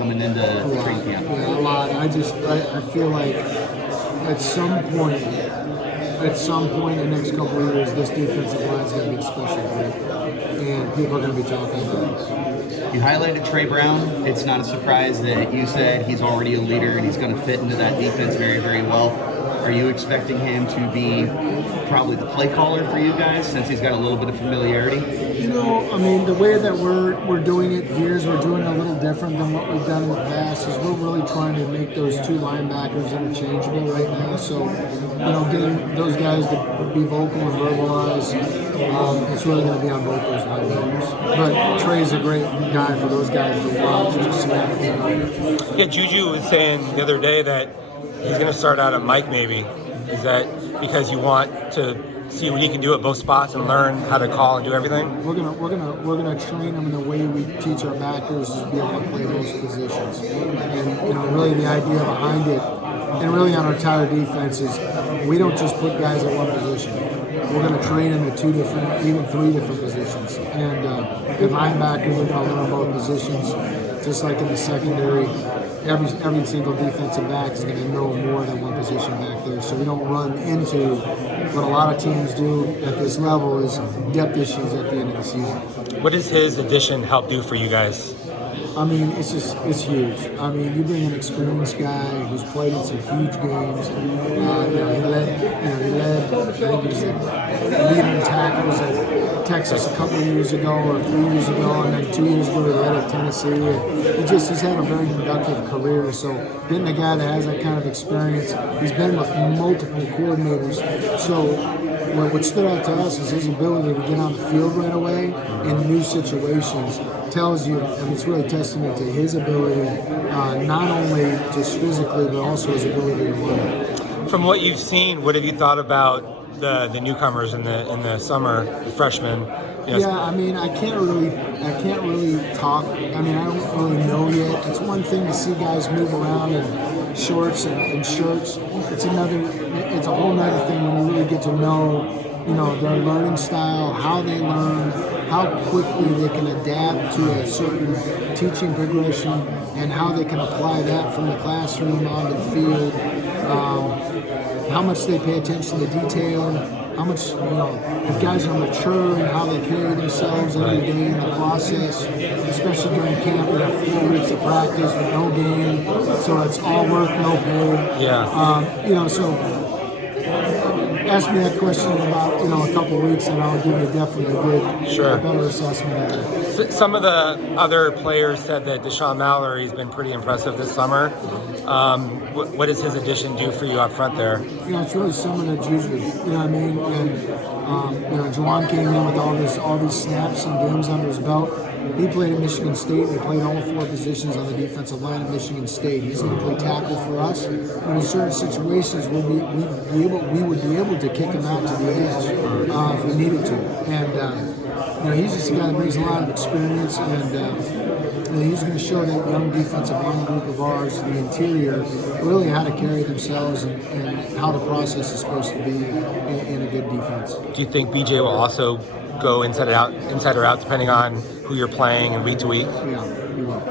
coming into training camp? Yeah, a lot. I feel like at some point in the next couple of years, this defensive line is going to be a special group, and people are going to be talking about it. You highlighted Trey Brown. It's not a surprise that you said he's already a leader and he's going to fit into that defense very, very well. Are you expecting him to be probably the play caller for you guys since he's got a little bit of familiarity? You know, I mean, the way that we're doing it here is we're doing it a little different than what we've done in the past. Is we're really trying to make those two linebackers interchangeable right now. So, you know, getting those guys to be vocal and verbalize, it's really going to be on both those linebackers. But Trey's a great guy for those guys to watch. Just yeah, Juju was saying the other day that he's going to start out at Mike maybe. Is that because you want to see what he can do at both spots and learn how to call and do everything? We're gonna train him in the way we teach our backers to be able to play both positions. And you know, really the idea behind it, and really on our entire defense is we don't just put guys at one position. We're gonna train them at 2 different, even 3 different positions. And the linebackers are gonna learn both positions, just like in the secondary. Every single defensive back is going to know more than one position back there, so we don't run into what a lot of teams do at this level is depth issues at the end of the season. What does his addition help do for you guys? I mean, it's huge. I mean, you bring an experienced guy who's played in some huge games. He led. I think he was the leader in tackles at Texas a couple of years ago or 3 years ago, and then 2 years ago he led at Tennessee. And he's had a very productive career. So getting a guy that has that kind of experience, he's been with multiple coordinators. So what stood out to us is his ability to get on the field right away in new situations. Tells you, and it's really testament to his ability, not only just physically, but also his ability to learn. From what you've seen, what have you thought about the newcomers in the summer, the freshmen? You know, yeah, I mean, I can't really talk. I mean, I don't really know yet. It's one thing to see guys move around in shorts and shirts. It's a whole nother thing when you really get to know, you know, their learning style, how they learn, how quickly they can adapt to a certain teaching progression, and how they can apply that from the classroom onto the field. How much they pay attention to detail, how much, you know, if guys are mature and how they carry themselves every day in the process, especially during camp. We have 4 weeks of practice with no game, so it's all work, no pay. Yeah. You know, so ask me that question in about, you know, a couple of weeks, and I'll give you definitely a good, better assessment of it. Some of the other players said that Deshaun Mallory's been pretty impressive this summer. What does his addition do for you up front there? You know, it's really similar to Juju. You know what I mean? And you know, Juwan came in with all these snaps and games under his belt. He played at Michigan State. They played all 4 positions on the defensive line at Michigan State. He's going to play tackle for us, but in certain situations, we would be able to kick him out to the edge if we needed to. And you know, he's just a guy that brings a lot of experience, and you know, he's going to show that young defensive line group of ours, the interior, really how to carry themselves and how the process is supposed to be in a good defense. Do you think BJ will also go inside or out, depending on who you're playing and week to week? Yeah, he will.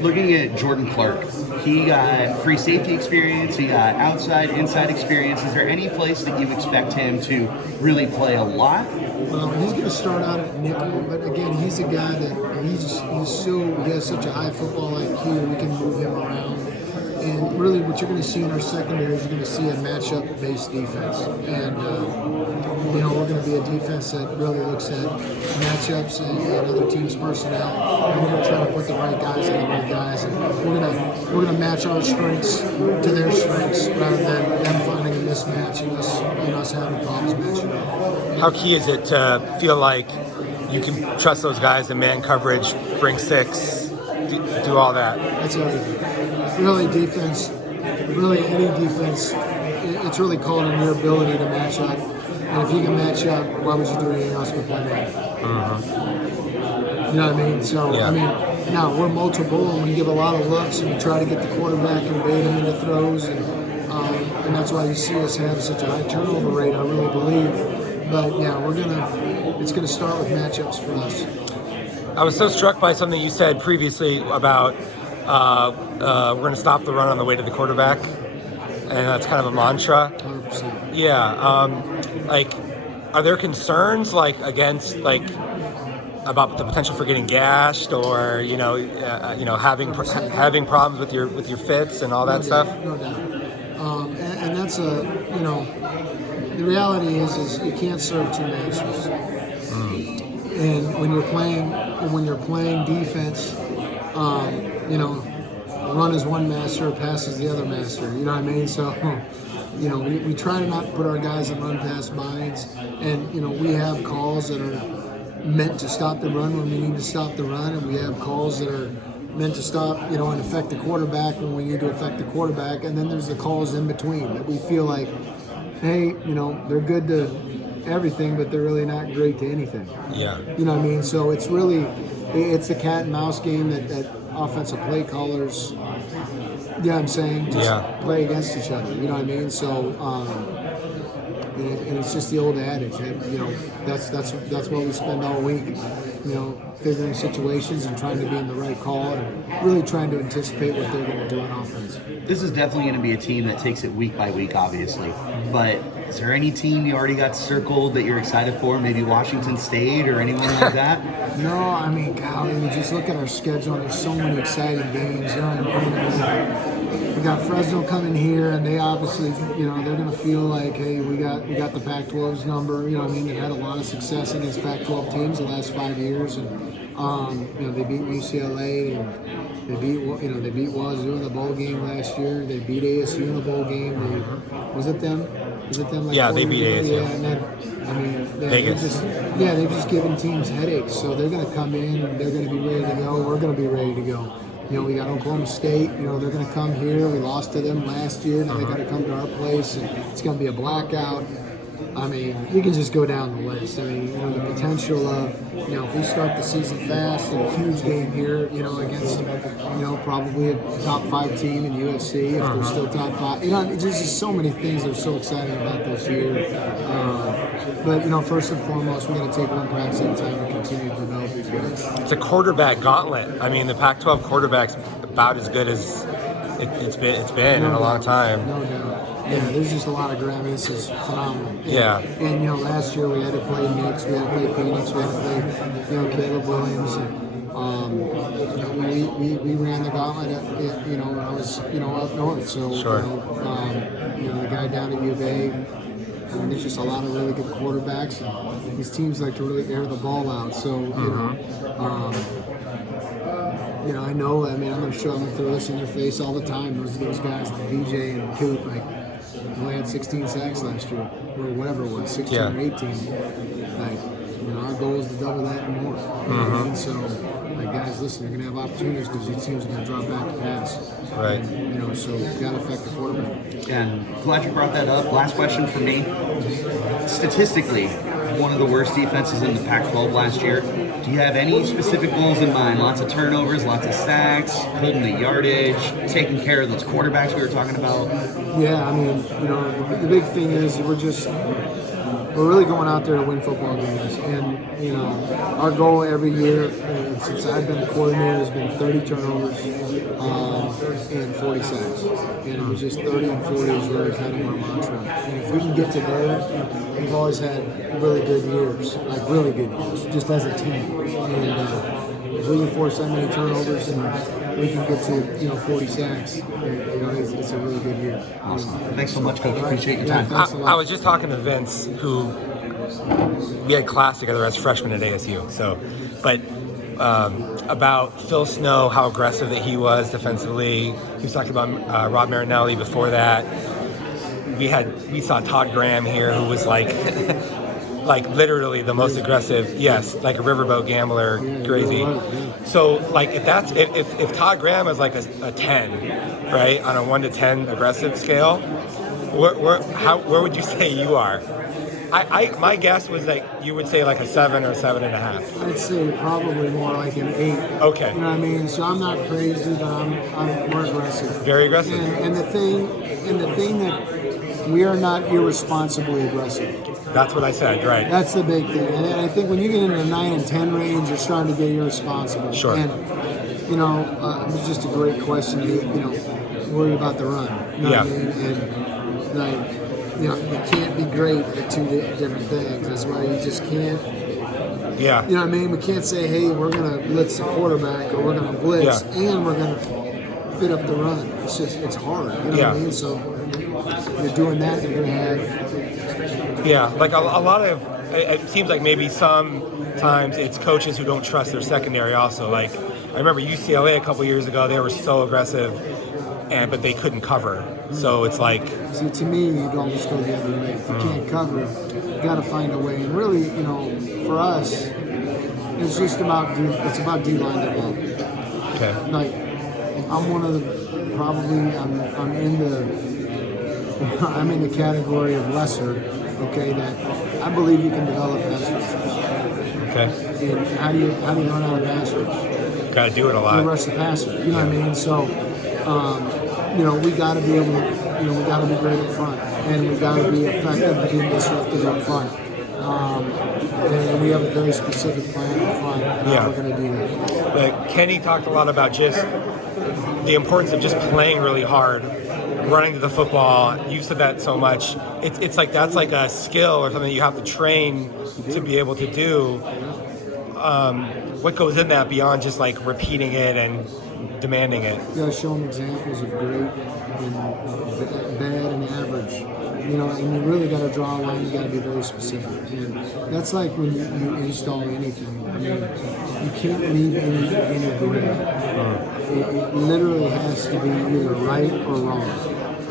Looking at Jordan Clark, he got free safety experience, he got outside, inside experience. Is there any place that you expect him to really play a lot? Well, he's going to start out at nickel, but again, he's a guy that he has such a high football IQ, we can move him around. And really what you're going to see in our secondary is you're going to see a matchup-based defense. And, you know, we're going to be a defense that really looks at matchups and other teams' personnel. And we're going to try to put the right guys on the right guys. And we're going to match our strengths to their strengths rather than them finding a mismatch and us having problems matching up. How key is it to feel like you can trust those guys in man coverage, bring 6, do all that? That's everything. Really, defense, really any defense, it's really called on your ability to match up. And if you can match up, why would you do anything else but play man? You know what I mean? So, yeah. I mean, now we're multiple and we give a lot of looks and we try to get the quarterback and bait him into throws. And that's why you see us have such a high turnover rate, I really believe. But yeah, it's going to start with matchups for us. I was so struck by something you said previously about we're going to stop the run on the way to the quarterback, and that's kind of a mantra. 100%. Yeah. Like, are there concerns against about the potential for getting gashed, or having problems with your fits and all that stuff? No doubt. And that's the reality is you can't serve two masters. And when you're playing defense, run is one master, pass is the other master. You know what I mean? So, we try to not put our guys in run pass binds, and we have calls that are meant to stop the run when we need to stop the run, and we have calls that are meant to stop, and affect the quarterback when we need to affect the quarterback, and then there's the calls in between that we feel like, hey, they're good to everything, but they're really not great to anything. Yeah. You know what I mean? So it's a cat and mouse game that offensive play callers, just play against each other. You know what I mean? So, and it's just the old adage that, that's what we spend all week, figuring situations and trying to be in the right call and really trying to anticipate what they're going to do on offense. This is definitely going to be a team that takes it week by week, obviously. But is there any team you already got circled that you're excited for? Maybe Washington State or anyone like that? No, I mean, golly, you just look at our schedule and there's so many exciting games. We got Fresno coming here, and they obviously, they're going to feel like, hey, we got the Pac-12's number. They've had a lot of success against Pac-12 teams the last 5 years, and they beat UCLA, and they beat Wazoo in the bowl game last year. They beat ASU in the bowl game. Was it them? Yeah, they beat ASU. Yeah, and then Vegas. They've just given teams headaches. So they're going to come in. They're going to be ready to go. We're going to be ready to go. We got Oklahoma State. They're going to come here. We lost to them last year. Now they got to come to our place, and it's going to be a blackout. I mean, you can just go down the list. I mean, the potential of, if we start the season fast and a huge game here, against, probably a top 5 team in USC, if they're still top 5. There's just so many things that are so exciting about this year. But, first and foremost, we're going to take one practice at a time and continue to develop these guys. It's a quarterback gauntlet. I mean, the Pac-12 quarterback's about as good as it's been in a long time. No doubt. Yeah, there's just a lot of ground. This is phenomenal. Yeah. And last year we had to play Knicks, we had to play Phoenix, we had to play, Caleb Williams, and we ran the gauntlet at, when I was, up north. So, sure. The guy down at U of A. There's just a lot of really good quarterbacks, and these teams like to really air the ball out. So, I know. I mean, I'm going to throw this in their face all the time. Those guys, like DJ and Coop, only had 16 sacks last year, or whatever it was, 16 or 18. Our goal is to double that and more. And so, guys, listen, you're going to have opportunities because these teams are going to drop back to pass. Right. And, so you've got to affect the quarterback. And glad you brought that up. Last question for me. Statistically, one of the worst defenses in the Pac-12 last year. Do you have any specific goals in mind? Lots of turnovers, lots of sacks, holding the yardage, taking care of those quarterbacks we were talking about? Yeah, I mean, the big thing is we're really going out there to win football games. And, our goal every year, since I've been a coordinator, has been 30 turnovers and 40 sacks. And it was just 30 and 40 is really kind of our mantra. And if we can get to there, we've always had really good years, just as a team. And if we can force that many turnovers and we can get to 40 sacks, it's a really good year. Awesome. Thanks so much, Coach. Appreciate your time. I was just talking to Vince, who we had class together as freshmen at ASU. About Phil Snow, how aggressive that he was defensively. He was talking about Rob Marinelli before that. We saw Todd Graham here, who was like literally the most aggressive. Yes, like a riverboat gambler, crazy. So if Todd Graham is like a 10, right, on a 1 to 10 aggressive scale, where would you say you are? My guess was that you would say like a 7 or 7.5. I'd say probably more like an 8. Okay. You know what I mean? So I'm not crazy, but I'm more aggressive. Very aggressive. And the thing that we are not irresponsibly aggressive. That's what I said, right? That's the big thing. And I think when you get into the 9 and 10 range, you're starting to get irresponsible. Sure. And it was just a great question. Worry about the run. You know what I mean? And you can't be great at two different things. That's why you just can't. Yeah. You know what I mean? We can't say, hey, we're going to blitz the quarterback or we're going to blitz and we're going to fit up the run. It's hard. You know what I mean? So you're doing that, you're going to have. Yeah, like a lot of, it seems like maybe sometimes it's coaches who don't trust their secondary also. Like, I remember UCLA a couple years ago, they were so aggressive, but they couldn't cover. So it's like... See, to me, you'd almost go the other way. If you can't cover, you got to find a way. And really, for us, it's just about D-line development. Okay. Like, I'm one of the, probably, I'm in the category of lesser, okay, that I believe you can develop pass rushers. Okay. And how do you learn how to pass rush? Got to do it a lot. You rush the passer. You know what I mean? So, we got to be able to, we got to be great up front, and we got to be effective and being disruptive up front. And we have a very specific plan up front, and how we're going to do that. But Kenny talked a lot about just the importance of just playing really hard, running to the football. You've said that so much. It's like that's like a skill or something you have to train to be able to do. What goes in that beyond just like repeating it and demanding it? You got to show them examples of great and bad and average. And you really got to draw a line. You got to be very specific. And that's like when you install anything. I mean, you can't leave any gray. It literally has to be either right or wrong.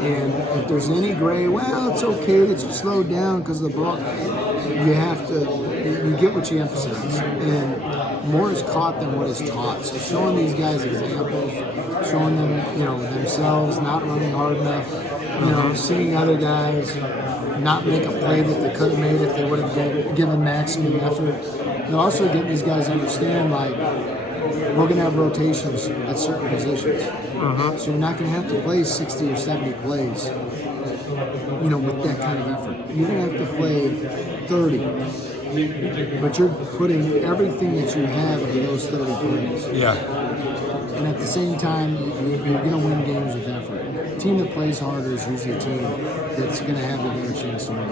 And if there's any gray, well, it's okay. It's slowed down because of the ball. You have to. You get what you emphasize. And more is caught than what is taught. So showing these guys examples, showing them, themselves not running hard enough, seeing other guys not make a play that they could have made if they would have given maximum effort. And also getting these guys to understand, like, we're going to have rotations at certain positions. So you're not going to have to play 60 or 70 plays, with that kind of effort. You're going to have to play 30. But you're putting everything that you have into those 30 plays. Yeah. And at the same time, you're going to win games with effort. A team that plays harder is usually a team that's going to have a better chance to win.